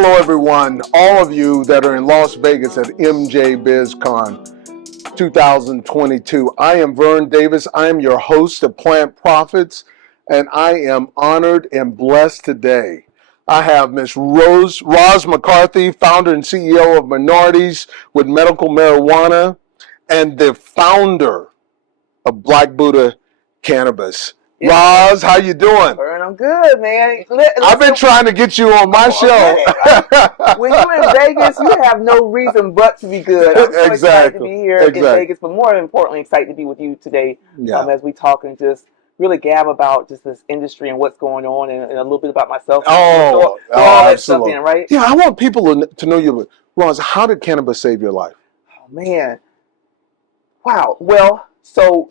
Hello, everyone. All of you that are in Las Vegas at MJBizCon 2022. I am Vern Davis. I am your host of Plant Profits, and I am honored and blessed today. I have Miss Roz McCarthy, founder and CEO of Minorities with Medical Marijuana, and the founder of Black Buddha Cannabis. Yeah. Roz, how you doing? Vern, I'm good, man. I've been trying to get you on my show. When you're in Vegas, you have no reason but to be good. I'm so excited to be here in Vegas, but more importantly, excited to be with you today as we talk and just really gab about just this industry and what's going on and a little bit about myself. All that stuff in, right? Yeah, I want people to know you. Roz, how did cannabis save your life? Oh, man. Wow. Well, so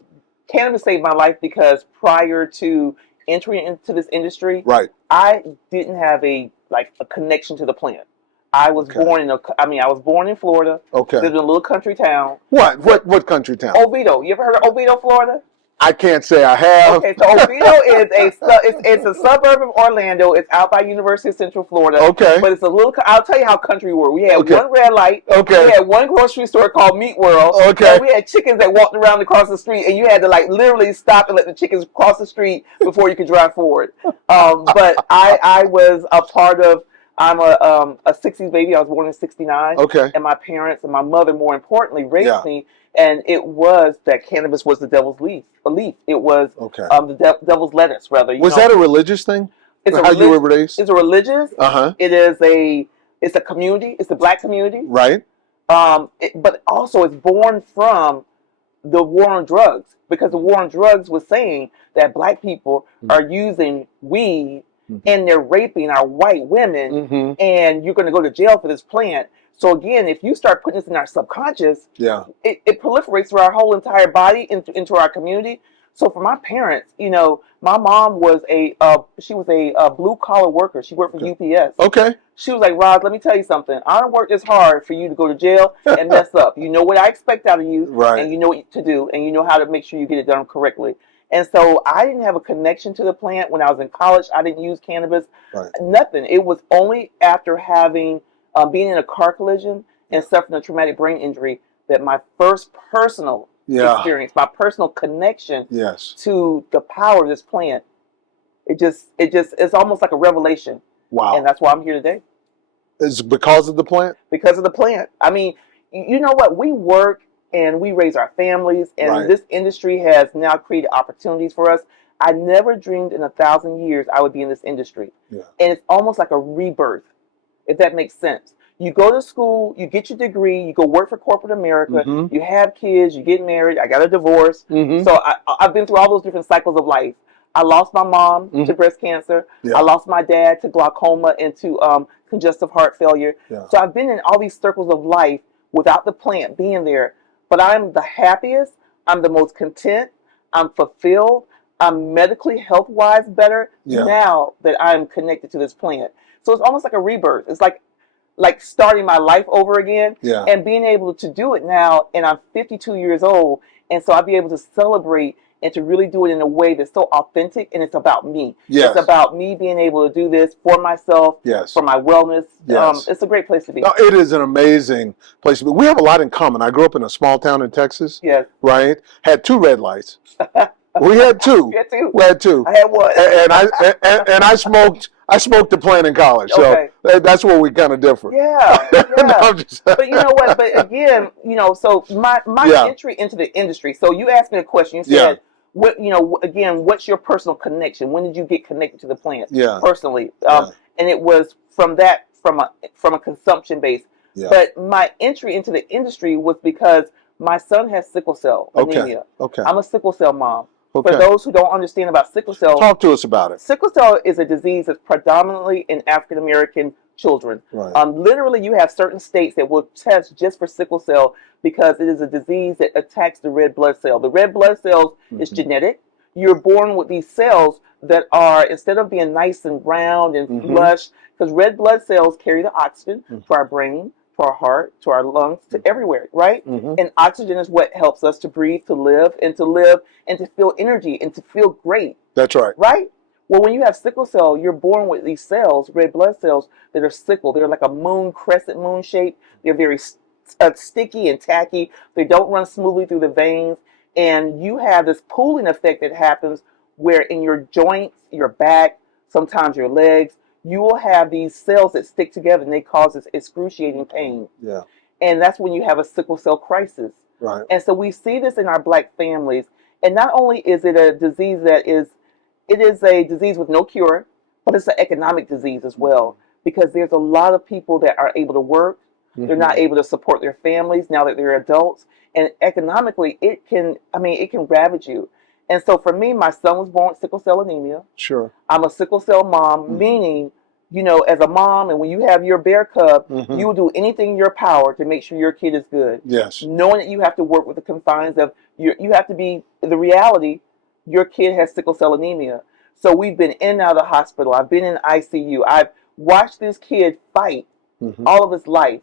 cannabis saved my life because prior to entering into this industry, I didn't have a connection to the plant. I was born in I was born in Florida. Lived in a little country town. What country town? Oviedo. You ever heard of Oviedo, Florida? I can't say I have. Okay, so Oviedo is it's a suburb of Orlando. It's out by University of Central Florida. Okay. But it's a little. I'll tell you how country we were. We had one red light. Okay. We had one grocery store called Meat World. Okay. And we had chickens that walked around across the street, and you had to literally stop and let the chickens cross the street before you could drive forward. But I was a part of. I'm a 60s baby. I was born in 69. Okay. And my parents and my mother, more importantly, raised me. And it was that cannabis was the devil's leaf. It was the devil's lettuce, rather. Was that a religious thing? It's how you were raised? It's a religious. It is it's a community. It's a black community. Right. But also it's born from the war on drugs, because the war on drugs was saying that black people are using weed and they're raping our white women, and you're going to go to jail for this plant. So again, if you start putting this in our subconscious, it proliferates through our whole entire body into our community. So for my parents, my mom was a blue collar worker. She worked for UPS. Okay. She was like, Roz, let me tell you something. I don't work this hard for you to go to jail and mess up. You know what I expect out of you, and you know what to do, and you know how to make sure you get it done correctly. And so I didn't have a connection to the plant when I was in college. I didn't use cannabis. Nothing. It was only after having being in a car collision and suffering a traumatic brain injury that my first personal experience, my personal connection to the power of this plant, it's almost like a revelation. Wow. And that's why I'm here today. Is it because of the plant? Because of the plant. I mean, you know what? We work and we raise our families, and this industry has now created opportunities for us. I never dreamed in 1,000 years I would be in this industry. And it's almost like a rebirth, if that makes sense. You go to school, you get your degree, you go work for corporate America, you have kids, you get married, I got a divorce. So I've been through all those different cycles of life. I lost my mom to breast cancer. I lost my dad to glaucoma and to congestive heart failure. So I've been in all these circles of life without the plant being there. But I'm the happiest, I'm the most content, I'm fulfilled, I'm medically, health-wise better now that I'm connected to this plant. So it's almost like a rebirth. It's like starting my life over again and being able to do it now. And I'm 52 years old. And so I'll be able to celebrate and to really do it in a way that's so authentic, and it's about me. It's about me being able to do this for myself, for my wellness. It's a great place to be. No, it is an amazing place to be. We have a lot in common. I grew up in a small town in Texas. Right? Had 2 red lights. We had 2. You had 2? We had 2. I had 1. And I smoked the plant in college. So that's where we kind of differ. But you know what? But again, so my entry into the industry. So you asked me a question. You said, what's your personal connection? When did you get connected to the plant personally? And it was from a consumption base. But my entry into the industry was because my son has sickle cell anemia. I'm a sickle cell mom. For those who don't understand about sickle cell, talk to us about it. Sickle cell is a disease that's predominantly in African American children. Literally, you have certain states that will test just for sickle cell because it is a disease that attacks the red blood cell. The red blood cells is genetic. You're born with these cells that are, instead of being nice and round and lush, because red blood cells carry the oxygen to our brain, to our heart, to our lungs, to everywhere, right? And oxygen is what helps us to breathe, to live and to feel energy and to feel great. That's right. Right? Well, when you have sickle cell, you're born with these cells, red blood cells, that are sickle. They're like a moon, crescent moon shape. They're very sticky and tacky. They don't run smoothly through the veins. And you have this pooling effect that happens where in your joints, your back, sometimes your legs, you will have these cells that stick together and they cause this excruciating pain. Yeah. And that's when you have a sickle cell crisis. Right. And so we see this in our black families. And not only is it a disease it is a disease with no cure, but it's an economic disease as well, because there's a lot of people that are able to work. They're not able to support their families now that they're adults. And economically, it can ravage you. And so for me, my son was born with sickle cell anemia. Sure. I'm a sickle cell mom, meaning, as a mom, and when you have your bear cub, you will do anything in your power to make sure your kid is good. Yes. Knowing that you have to work with the confines of, you have to be, the reality, your kid has sickle cell anemia. So we've been in and out of the hospital. I've been in ICU. I've watched this kid fight all of his life.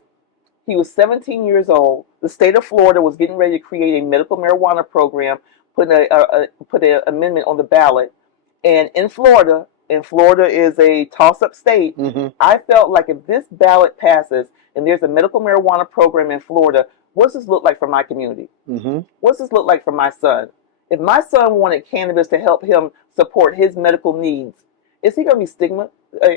He was 17 years old. The state of Florida was getting ready to create a medical marijuana program, put an amendment on the ballot. And in Florida is a toss-up state, I felt like if this ballot passes and there's a medical marijuana program in Florida, what does this look like for my community? What does this look like for my son? If my son wanted cannabis to help him support his medical needs, is he going to be stigma?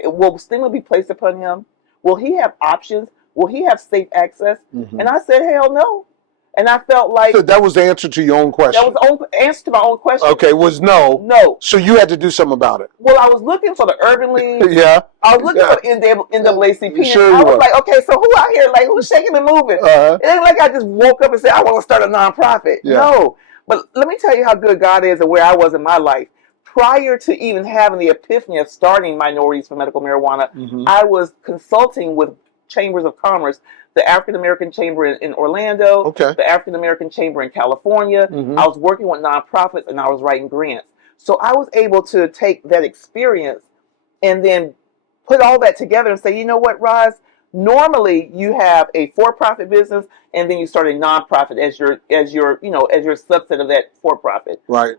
Will stigma be placed upon him? Will he have options? Will he have safe access? And I said, hell no. And I felt like... So that was the answer to your own question. That was the answer to my own question. Okay, was no. No. So you had to do something about it. Well, I was looking for the Urban League. Yeah. I was looking for the NAACP. Sure I was like, okay, so who out here, like, who's shaking and moving? It ain't like I just woke up and said, I want to start a nonprofit. Yeah. No. But let me tell you how good God is and where I was in my life. Prior to even having the epiphany of starting Minorities for Medical Marijuana, I was consulting with chambers of commerce, the African American Chamber in Orlando, the African American Chamber in California. I was working with nonprofits and I was writing grants. So I was able to take that experience and then put all that together and say, you know what, Roz? Normally you have a for-profit business and then you start a nonprofit as your subset of that for-profit. Right.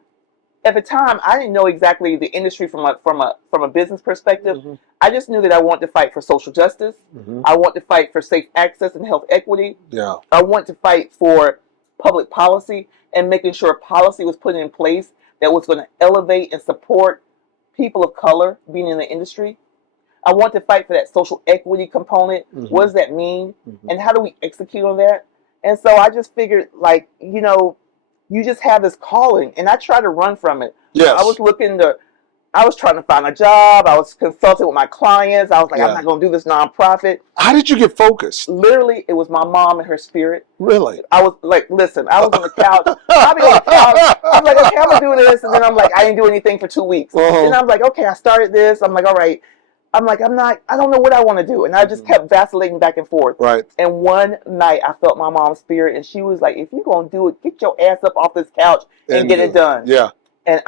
At the time, I didn't know exactly the industry from a business perspective. I just knew that I wanted to fight for social justice. I want to fight for safe access and health equity. Yeah. I want to fight for public policy and making sure policy was put in place that was going to elevate and support people of color being in the industry. I want to fight for that social equity component. What does that mean? And how do we execute on that? And so I just figured, like, you just have this calling, and I try to run from it. Yes. I was trying to find a job. I was consulting with my clients. I was like, I'm not going to do this nonprofit. How did you get focused? Literally, it was my mom and her spirit. Really? I was like, listen, I was on the couch. I'll be on the couch. I'm like, okay, I'm going to do this. And then I'm like, I didn't do anything for 2 weeks. And I'm like, okay, I started this. I'm like, all right. I'm like, I don't know what I want to do. And I just kept vacillating back and forth. Right. And one night I felt my mom's spirit and she was like, if you're going to do it, get your ass up off this couch and get it done. Yeah. And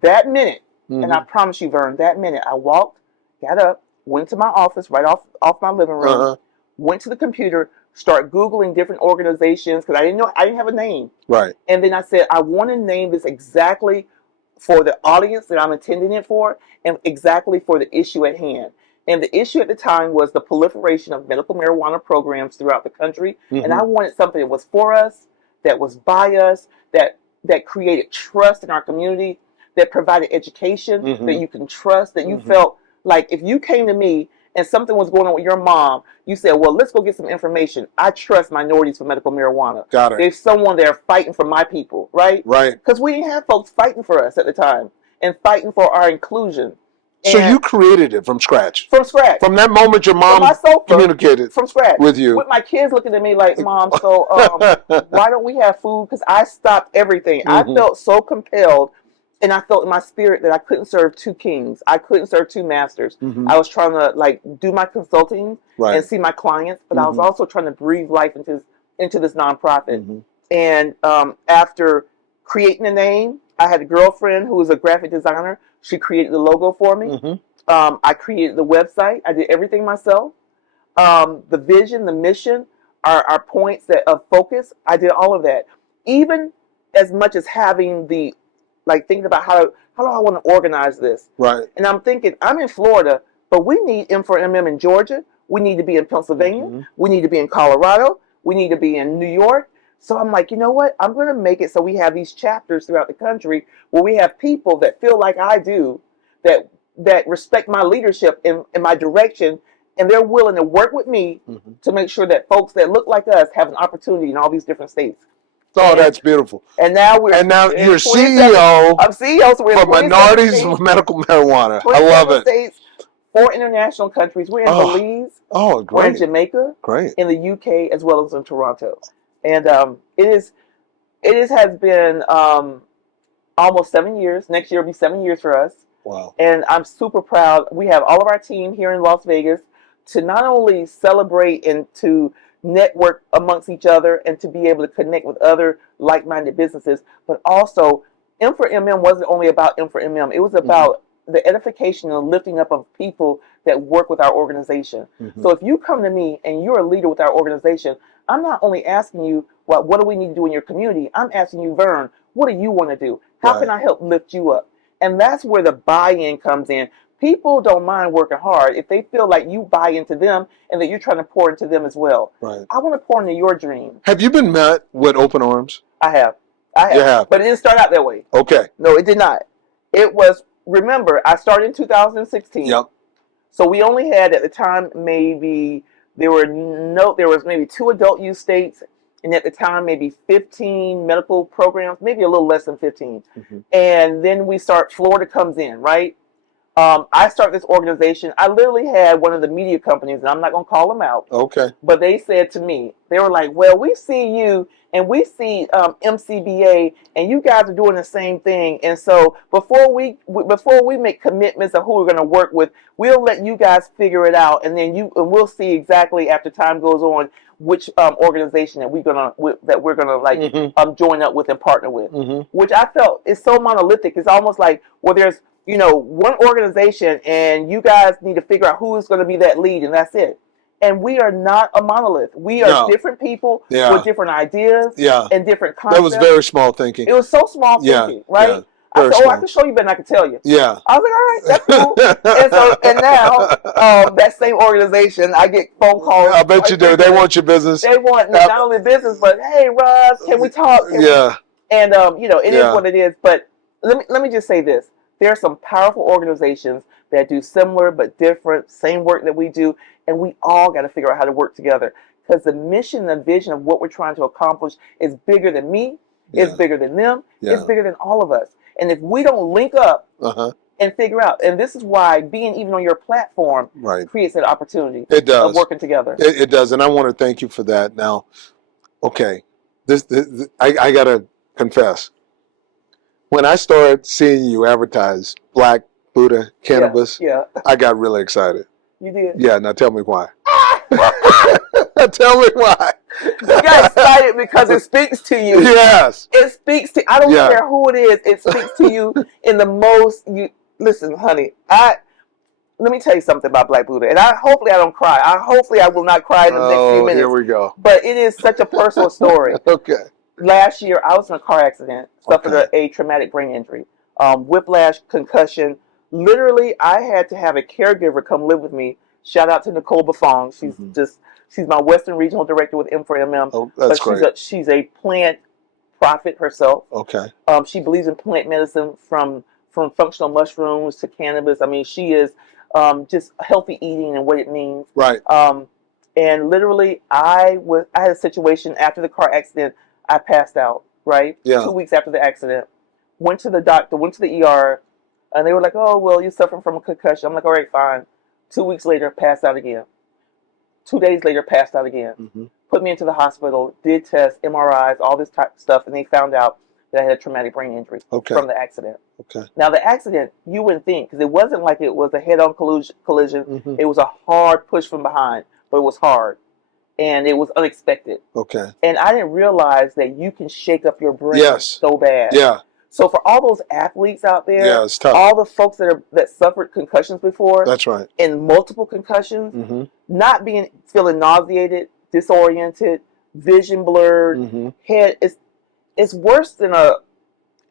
that minute, and I promise you, Vern, that minute I walked, got up, went to my office right off my living room, went to the computer, start Googling different organizations because I didn't have a name. Right. And then I said, I want to name this exactly for the audience that I'm intending it for and exactly for the issue at hand. And the issue at the time was the proliferation of medical marijuana programs throughout the country. And I wanted something that was for us, that was by us, that created trust in our community, that provided education, that you can trust, that you felt like if you came to me and something was going on with your mom, you said, well, let's go get some information. I trust Minorities for Medical Marijuana. Got it. There's someone there fighting for my people, right? Right. Because we didn't have folks fighting for us at the time and fighting for our inclusion. So you created it from scratch? From scratch. From that moment your mom communicated from scratch with you? With my kids looking at me like, Mom, so why don't we have food? Because I stopped everything. I felt so compelled. And I felt in my spirit that I couldn't serve two kings. I couldn't serve two masters. I was trying to do my consulting and see my clients, but I was also trying to breathe life into this nonprofit. And after creating a name, I had a girlfriend who was a graphic designer. She created the logo for me. I created the website. I did everything myself. The vision, the mission, our points of focus, I did all of that. Even as much as having the like thinking about how do I want to organize this. Right. And I'm thinking, I'm in Florida, but we need M4MM in Georgia. We need to be in Pennsylvania. Mm-hmm. We need to be in Colorado. We need to be in New York. So I'm like, you know what? I'm going to make it so we have these chapters throughout the country where we have people that feel like I do, that respect my leadership and my direction, and they're willing to work with me to make sure that folks that look like us have an opportunity in all these different states. Oh, that's beautiful. And now you're CEO. I'm CEO, so we're in for Minorities for Medical Marijuana. I love it. States, 4 international countries. We're in Belize. Oh, great. We're in Jamaica. Great. In the UK, as well as in Toronto. And it has been almost 7 years. Next year will be 7 years for us. Wow. And I'm super proud. We have all of our team here in Las Vegas to not only celebrate and to network amongst each other and to be able to connect with other like-minded businesses, but also M4MM wasn't only about M4MM. It was about the edification and lifting up of people that work with our organization. So if you come to me and you're a leader with our organization, I'm not only asking you, what do we need to do in your community? I'm asking you, Vern, what do you want to do? How can I help lift you up? And that's where the buy-in comes in. People don't mind working hard if they feel like you buy into them and that you're trying to pour into them as well. Right. I want to pour into your dream. Have you been met with open arms? I have. You have. But it didn't start out that way. Okay. No, it did not. It was, remember, I started in 2016. Yep. So we only had at the time there was maybe 2 adult use states, and at the time maybe 15 medical programs, maybe a little less than 15. And then Florida comes in, right? I start this organization. I literally had one of the media companies, and I'm not going to call them out. Okay. But they said to me, they were like, well, we see you and we see MCBA, and you guys are doing the same thing. And so before we make commitments of who we're going to work with, we'll let you guys figure it out, and then we'll see exactly after time goes on which organization that we're gonna join up with and partner with. Which I felt is so monolithic. It's almost like, well, there's one organization, and you guys need to figure out who is going to be that lead, and that's it. And we are not a monolith. We are different people with different ideas and different concepts. That was very small thinking. It was so small thinking, right? Yeah. I said, I can show you better than I can tell you. Yeah. I was like, all right, that's cool. and now, that same organization, I get phone calls. I bet you do. They want your business. They want not only business, but, hey, Roz, can we talk? And it is what it is. But let me just say this. There are some powerful organizations that do similar but different, same work that we do, and we all got to figure out how to work together, because the mission and the vision of what we're trying to accomplish is bigger than me, it's bigger than them, it's bigger than all of us. And if we don't link up and figure out, and this is why being even on your platform creates an opportunity of working together. It does, and I want to thank you for that. Now, okay, I got to confess. When I started seeing you advertise Black Buddha Cannabis, I got really excited. You did? Yeah, now tell me why. Tell me why. You got excited because it speaks to you. Yes. It speaks to, I don't care who it is, it speaks to you in the most, listen, honey, let me tell you something about Black Buddha, and hopefully I don't cry. Hopefully I will not cry in the next few minutes. Here we go. But it is such a personal story. Okay. Last year, I was in a car accident, suffered a traumatic brain injury, whiplash, concussion. Literally, I had to have a caregiver come live with me. Shout out to Nicole Buffon. She's my Western Regional Director with M4MM. Oh, that's great. She's a plant prophet herself. Okay. She believes in plant medicine from functional mushrooms to cannabis. I mean, she is just healthy eating and what it means. Right. And literally, I had a situation after the car accident. I passed out, right? Yeah. 2 weeks after the accident. Went to the doctor, went to the ER, and they were like, oh, well, you're suffering from a concussion. I'm like, all right, fine. 2 weeks later, passed out again. 2 days later, passed out again. Put me into the hospital, did tests, MRIs, all this type of stuff, and they found out that I had a traumatic brain injury from the accident. Okay. Now, the accident, you wouldn't think, because it wasn't like it was a head-on collision. It was a hard push from behind, but it was hard. And it was unexpected. Okay. And I didn't realize that you can shake up your brain so bad. Yeah. So for all those athletes out there, it's tough. All the folks that suffered concussions before, that's right, and multiple concussions, not feeling nauseated, disoriented, vision blurred, head, it's worse than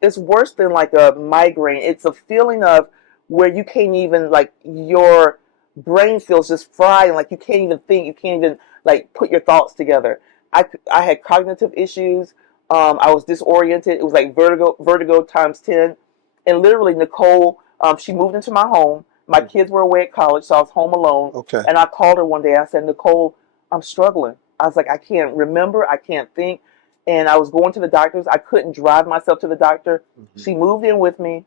it's worse than like a migraine. It's a feeling of where you can't even, like, your brain feels just fried, and like you can't even think, you can't even like put your thoughts together. I had cognitive issues. I was disoriented. It was like vertigo times 10. And literally, Nicole, she moved into my home. My kids were away at college, so I was home alone. Okay. And I called her one day. I said, Nicole, I'm struggling. I was like, I can't remember. I can't think. And I was going to the doctors. I couldn't drive myself to the doctor. She moved in with me.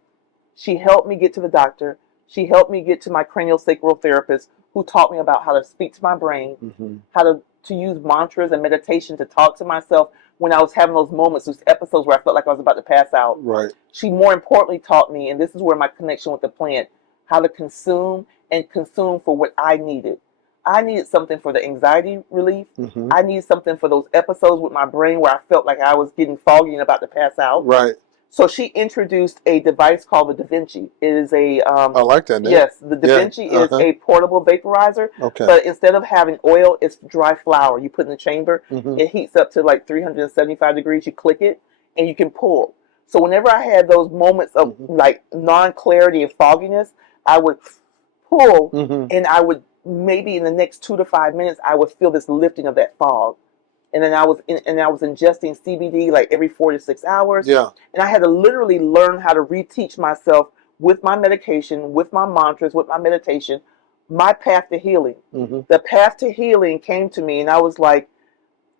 She helped me get to the doctor. She helped me get to my craniosacral therapist, who taught me about how to speak to my brain, how to use mantras and meditation to talk to myself when I was having those moments, those episodes where I felt like I was about to pass out. Right. She more importantly taught me, and this is where my connection with the plant, how to consume and consume for what I needed. I needed something for the anxiety relief. I needed something for those episodes with my brain where I felt like I was getting foggy and about to pass out. Right. So she introduced a device called the Da Vinci. It is a I like that name. Yes, the Da Vinci is a portable vaporizer. Okay. But instead of having oil, it's dry flour. You put in the chamber. It heats up to like 375 degrees. You click it, and you can pull. So whenever I had those moments of like non-clarity and fogginess, I would pull, and I would, maybe in the next 2 to 5 minutes, I would feel this lifting of that fog. And then I was ingesting CBD like every 4 to 6 hours. Yeah. And I had to literally learn how to reteach myself with my medication, with my mantras, with my meditation, my path to healing. The path to healing came to me, and I was like,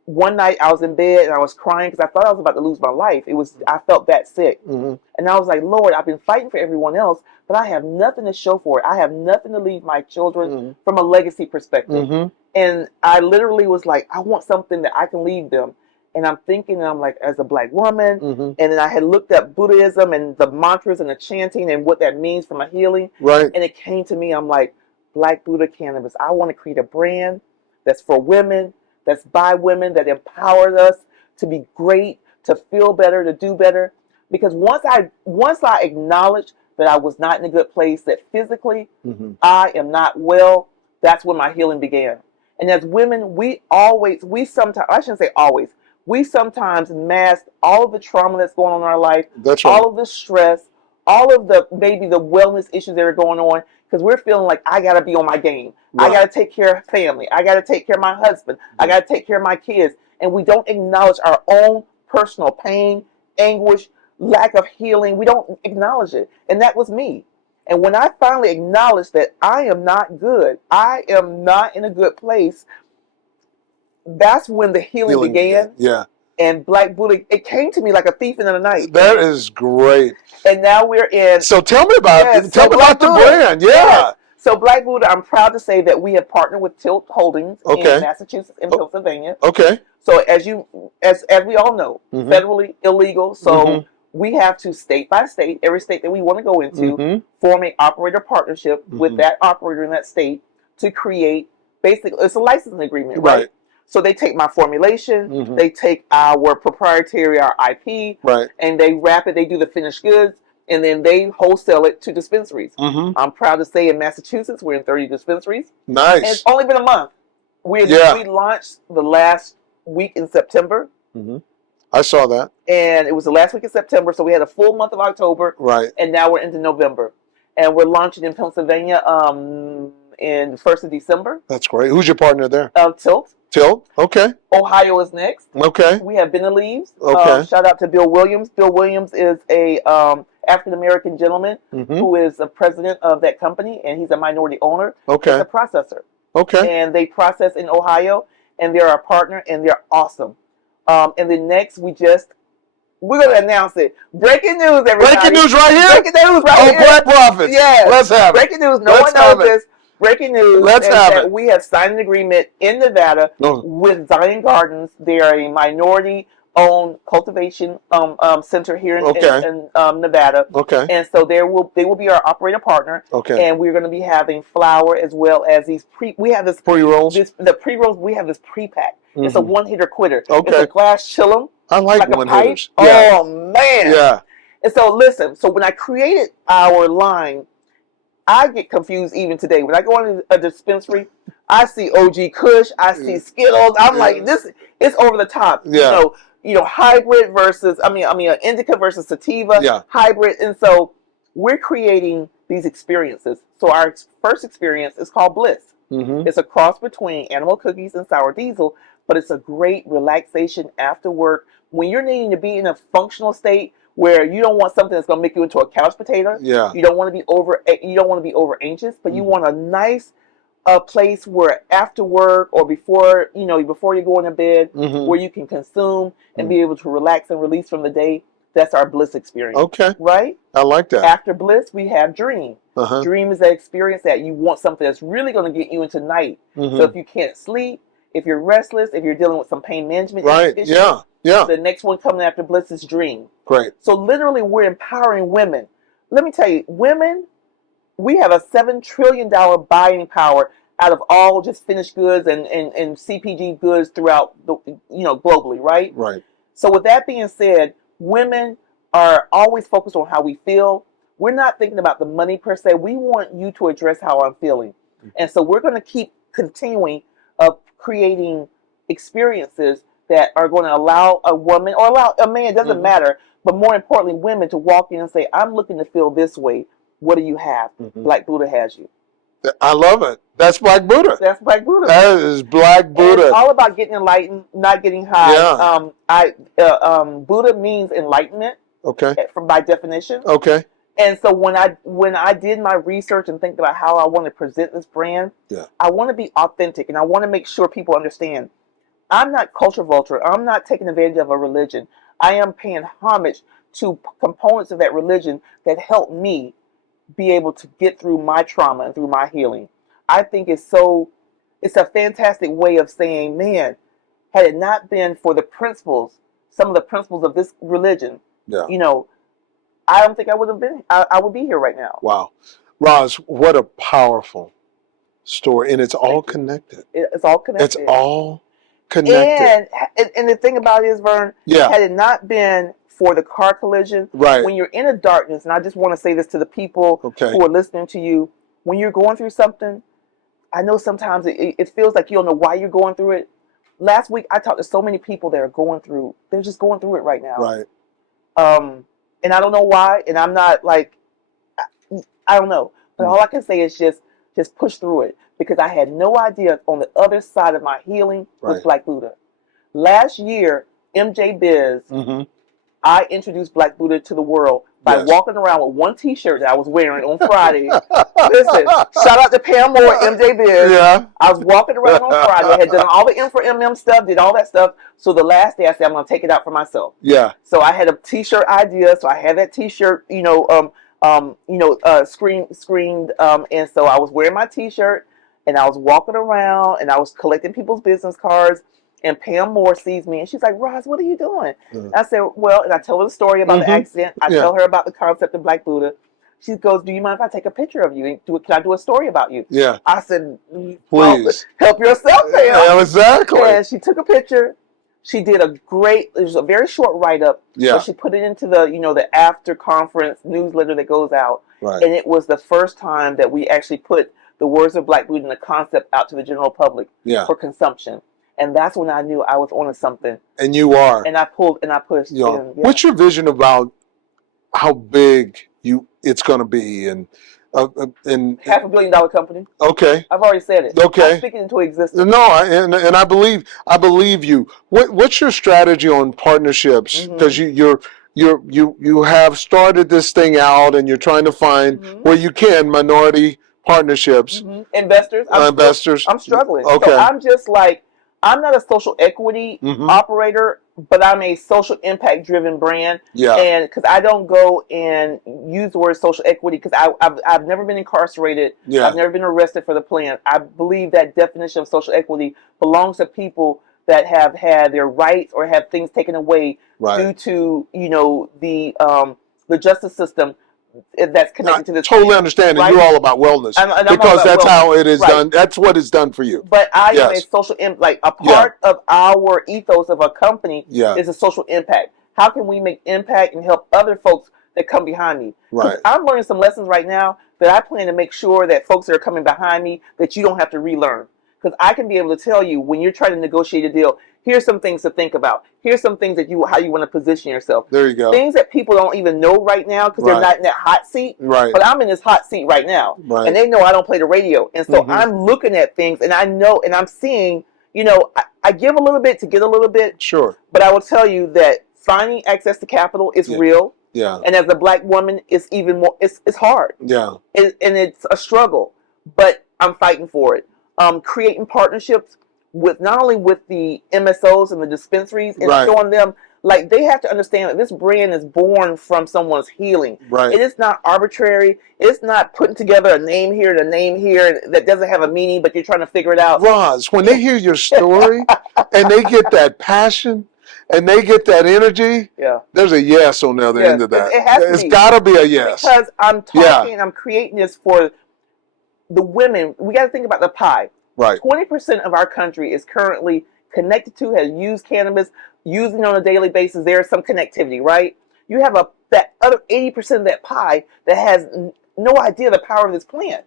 one night I was in bed and I was crying because I thought I was about to lose my life. I felt that sick. And I was like, Lord, I've been fighting for everyone else, but I have nothing to show for it. I have nothing to leave my children from a legacy perspective. And I literally was like, I want something that I can leave them. And I'm thinking, and I'm like, as a Black woman, and then I had looked up Buddhism and the mantras and the chanting and what that means for my healing. Right. And it came to me, I'm like, Black Buddha Cannabis. I want to create a brand that's for women, that's by women, that empowers us to be great, to feel better, to do better. Because once I acknowledged that I was not in a good place, that physically I am not well, that's when my healing began. And as women, we sometimes, I shouldn't say always, we sometimes mask all of the trauma that's going on in our life, That's right. all of the stress, all of the, maybe the wellness issues that are going on, because we're feeling like, I got to be on my game. Right. I got to take care of family. I got to take care of my husband. I got to take care of my kids. And we don't acknowledge our own personal pain, anguish, lack of healing. We don't acknowledge it. And that was me. And when I finally acknowledged that I am not good, I am not in a good place, that's when the healing began. Yeah. And Black Buddha, it came to me like a thief in the night. That is great. And now we're in. So tell me about the Black Buddha. brand. Yeah. Yes. So Black Buddha, I'm proud to say that we have partnered with Tilt Holdings in Massachusetts and Pennsylvania. Okay. So as we all know, federally illegal. So we have to, state by state, every state that we want to go into, form an operator partnership with that operator in that state to create, basically, it's a licensing agreement, right? So they take my formulation, they take our proprietary, our IP, and they wrap it, they do the finished goods, and then they wholesale it to dispensaries. I'm proud to say in Massachusetts, we're in 30 dispensaries. Nice. And it's only been a month. We launched the last week in September. I saw that. And it was the last week of September, so we had a full month of October. Right. And now we're into November. And we're launching in Pennsylvania in the 1st of December. That's great. Who's your partner there? Tilt. Tilt? Okay. Ohio is next. Okay. We have Leaves. Okay. Shout out to Bill Williams. Bill Williams is a African-American gentleman who is the president of that company, and he's a minority owner. Okay. He's a processor. Okay. And they process in Ohio, and they're our partner, and they're awesome. And then next, we're going to announce it. Breaking news, everybody. Breaking news right here? Breaking news right here. Black Profits. Yes. Let's have it. Breaking news. No one knows this. Breaking news. Let's have it. We have signed an agreement in Nevada with Zion Gardens. They are a minority-owned cultivation center here in Nevada. Okay. And so they will be our operator partner. Okay. And we're going to be having flower as well as these pre-rolls. The pre-rolls, we have this pre-pack. It's a one-hitter quitter. Okay. It's a glass chillum. I like one-hitters. Yeah. Oh, man. Yeah. And so, listen. So, when I created our line, I get confused even today. When I go into a dispensary, I see OG Kush. I see Skittles. I'm like, this is over the top. Yeah. hybrid versus, an indica versus sativa, hybrid. And so we're creating these experiences. So our first experience is called Bliss. It's a cross between animal cookies and sour diesel, but it's a great relaxation after work when you're needing to be in a functional state where you don't want something that's going to make you into a couch potato. You don't want to be over anxious, but you want a nice place where after work or before you're going to bed, where you can consume and be able to relax and release from the day. That's our Bliss experience. Okay. Right? I like that. After Bliss, we have Dream. Dream is that experience that you want something that's really going to get you into night. So if you can't sleep, if you're restless, if you're dealing with some pain management issues, the next one coming after Bliss is Dream. Great. So literally, we're empowering women. Let me tell you, women, we have a $7 trillion buying power out of all just finished goods and CPG goods throughout the globally, right? Right. So with that being said, women are always focused on how we feel. We're not thinking about the money per se. We want you to address how I'm feeling. And so we're going to keep continuing of creating experiences that are going to allow a woman or allow a man, it doesn't matter, but more importantly, women to walk in and say, I'm looking to feel this way. What do you have? Black Buddha has you. I love it. That's Black Buddha. That's Black Buddha. That is Black Buddha. And it's all about getting enlightened, not getting high. Buddha means enlightenment. Okay. By definition. Okay. And so when I did my research and think about how I want to present this brand, I want to be authentic and I want to make sure people understand. I'm not culture vulture. I'm not taking advantage of a religion. I am paying homage to components of that religion that help me be able to get through my trauma and through my healing. I think it's a fantastic way of saying, man, had it not been for the principles, some of the principles of this religion, I don't think I would have been, I would be here right now. Wow. Roz, what a powerful story. And it's all connected. It's all connected. It's all connected. And the thing about it is, Vern, had it not been for the car collision, when you're in a darkness, and I just want to say this to the people who are listening to you, when you're going through something, I know sometimes it feels like you don't know why you're going through it. Last week, I talked to so many people that are they're just going through it right now. Right. And I don't know why, and I'm not like, I don't know. But all I can say is just push through it, because I had no idea on the other side of my healing was Black Buddha. Last year, MJBiz, I introduced Black Buddha to the world by walking around with one T-shirt that I was wearing on Friday. Listen, shout out to Pam Moore at MJBiz. I was walking around on Friday. I had done all the M for MM stuff, did all that stuff. So the last day I said, I'm going to take it out for myself. So I had a T-shirt idea. So I had that T-shirt, screened. And so I was wearing my T-shirt and I was walking around and I was collecting people's business cards. And Pam Moore sees me and she's like, Roz, what are you doing? I said, well, and I tell her the story about the accident. I tell her about the concept of Black Buddha. She goes, do you mind if I take a picture of you? Can I do a story about you? I said, please. Help yourself, Pam. Exactly. And she took a picture. She did it was a very short write-up. But she put it into the after conference newsletter that goes out. And it was the first time that we actually put the words of Black Buddha and the concept out to the general public for consumption. And that's when I knew I was onto something. And you are. And I pulled and I pushed. What's your vision about how big it's going to be? And $500 million company. Okay. I've already said it. Okay. I'm speaking into existence. No, and I believe you. What's your strategy on partnerships? Because you have started this thing out and you're trying to find where you can minority partnerships. Investors. I'm struggling. Okay. So I'm just like, I'm not a social equity operator, but I'm a social impact driven brand. And because I don't go and use the word social equity, because I've never been incarcerated. I've never been arrested for the plan. I believe that definition of social equity belongs to people that have had their rights or have things taken away due to the justice system that's connected to this. Totally understand, and you're all about wellness because that's how it is done. That's what is done for you. But I am a social a part of our ethos of a company is a social impact. How can we make impact and help other folks that come behind me? I'm learning some lessons right now that I plan to make sure that folks that are coming behind me that you don't have to relearn. Because I can be able to tell you when you're trying to negotiate a deal, Here's some things to think about. Here's some things that how you want to position yourself. There you go. Things that people don't even know right now because they're not in that hot seat. Right. But I'm in this hot seat right now. Right. And they know I don't play the radio. And so I'm looking at things and I know and I'm seeing, you know, I give a little bit to get a little bit. Sure. But I will tell you that finding access to capital is real. Yeah. And as a black woman, it's even more, it's hard. Yeah. And it's a struggle. But I'm fighting for it. Creating partnerships with not only with the MSOs and the dispensaries and showing them like they have to understand that this brand is born from someone's healing. Right. It is not arbitrary. It's not putting together a name here and a name here that doesn't have a meaning, but you're trying to figure it out. Roz, when they hear your story and they get that passion and they get that energy, there's a yes on the other end of that. It has to be. It's got to be a yes. Because I'm talking, I'm creating this for the women. We got to think about the pie. Right. 20% of our country is currently connected to, has used cannabis, using it on a daily basis. There is some connectivity, right? You have that other 80% of that pie that has no idea the power of this plant.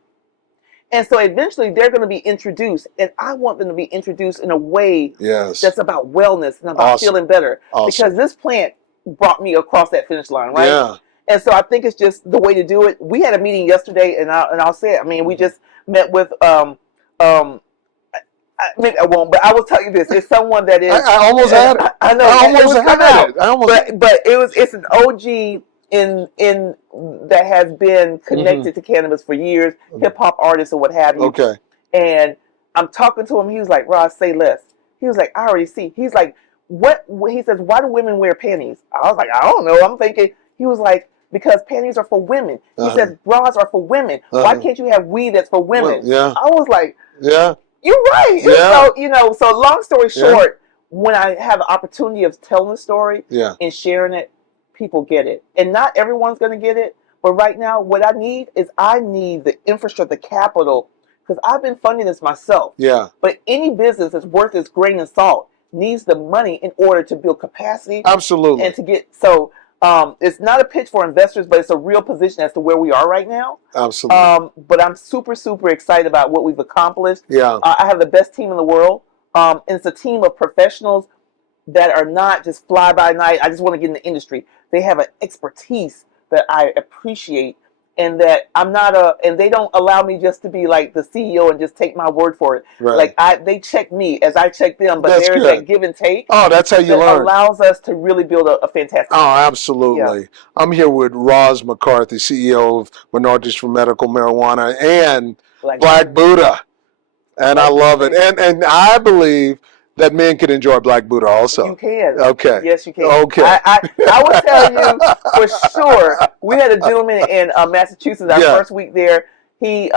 And so eventually they're going to be introduced, and I want them to be introduced in a way that's about wellness and about feeling better. Because this plant brought me across that finish line, right? Yeah. And so I think it's just the way to do it. We had a meeting yesterday, and I'll say it. I mean, we just met with maybe I won't, but I will tell you this: it's someone that is. I almost had it. I know. I almost had it. But it's an OG in that has been connected to cannabis for years, hip hop artist or what have you. Okay. And I'm talking to him. He was like, "Ross, say less." He was like, "I already see." He's like, "What?" He says, "Why do women wear panties?" I was like, "I don't know." I'm thinking. He was like, because panties are for women. He says bras are for women. Why can't you have weed that's for women? Well, I was like, yeah, you're right. So, so long story short, when I have the opportunity of telling the story and sharing it, people get it. And not everyone's going to get it. But right now, what I need is the infrastructure, the capital, because I've been funding this myself. Yeah. But any business that's worth its grain of salt needs the money in order to build capacity. Absolutely. And to get it's not a pitch for investors, but it's a real position as to where we are right now. Absolutely. But I'm super, super excited about what we've accomplished. Yeah. I have the best team in the world. And it's a team of professionals that are not just fly by night. I just want to get in the industry. They have an expertise that I appreciate, and that I'm not and they don't allow me just to be like the CEO and just take my word for it. Right. Like they check me as I check them, but there's that give and take. Oh, that's how you learn. Allows us to really build a fantastic. Oh, absolutely. Yeah. I'm here with Roz McCarthy, CEO of Minorities for Medical Marijuana and Black Buddha. And I love it. And I believe that men can enjoy Black Buddha also. You can. Okay. Yes, you can. Okay. I will tell you for sure. We had a gentleman in Massachusetts, our first week there. We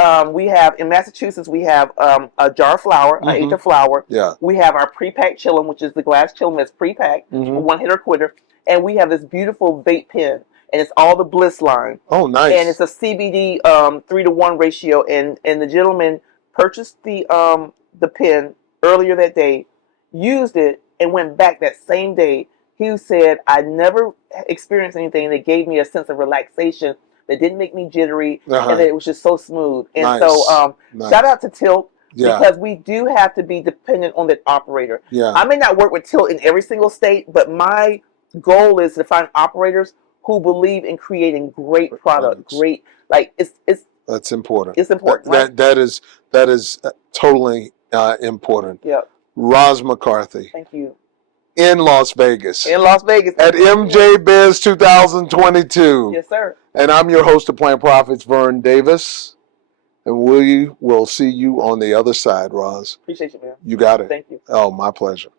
have in Massachusetts, we have a jar of flour, an eighth of flour. Yeah. We have our pre-packed chillum, which is the glass chillum that's pre-packed, one hitter quitter. And we have this beautiful vape pen. And it's all the Bliss line. Oh, nice. And it's a CBD 3-to-1 ratio. And the gentleman purchased the pen earlier that day, used it, and went back that same day. He said, I never experienced anything that gave me a sense of relaxation that didn't make me jittery, and that it was just so smooth. And so shout out to Tilt, because we do have to be dependent on that operator. Yeah. I may not work with Tilt in every single state, but my goal is to find operators who believe in creating great product, great, like it's that's important. It's important. Right? That is totally important. Yeah. Roz McCarthy. Thank you. In Las Vegas. In Las Vegas. At MJBiz 2022. Yes, sir. And I'm your host of Plant Profits, Vern Davis. And we will see you on the other side, Roz. Appreciate you, man. You got it. Thank you. Oh, my pleasure.